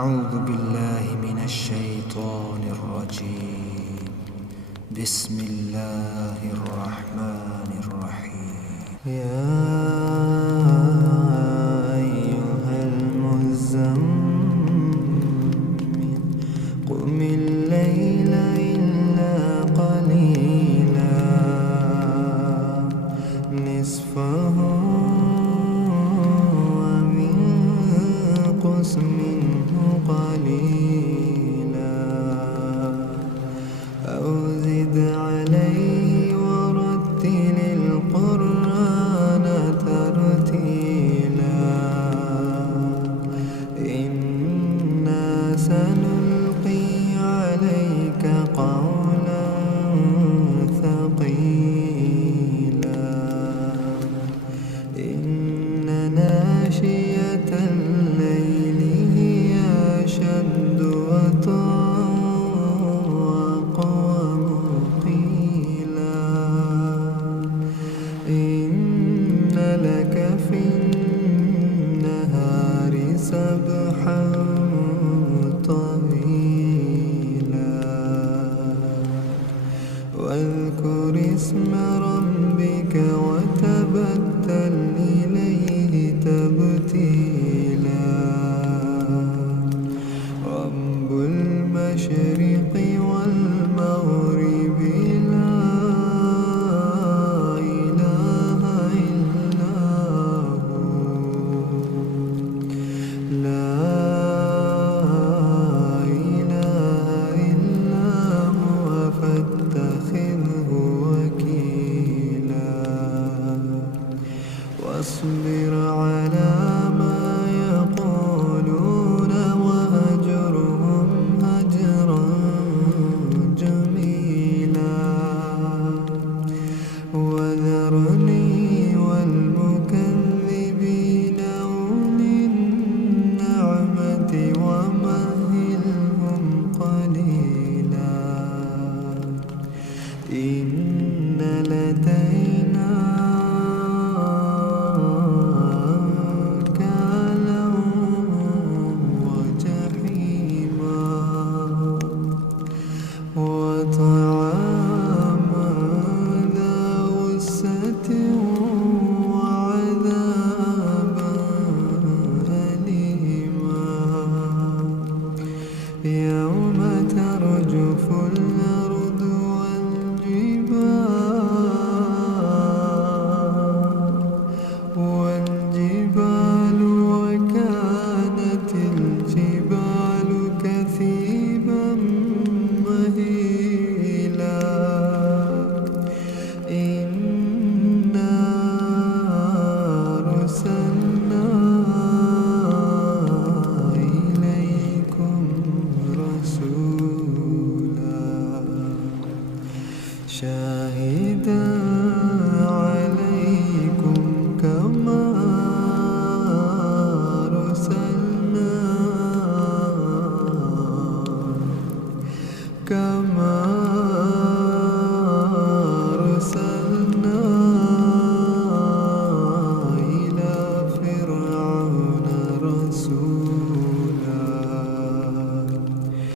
أعوذ بالله من الشيطان الرجيم. بسم الله الرحمن الرحيم. يا أيها المزمل قم الليل إلا قليلا نصفه وانقص منه قليلا أو زد عليه ورتل القرآن ترتيلا إنا سنلقي عليك قولا ثقيلا إن ناشئة الليل هي أشد وطئا وأقوم قيلا إن لك في النهار سبحا طويلا واذكر اسم ربك وتبتل إليه تبتيلا رب المشرق والمغرب لا إله إلا هو لا إله إلا هو فاتخذه وكيلا واصبر على ما يقولون وهجرهم هجرا جميلا وذرني والمكذبين أولي النعمة ومهل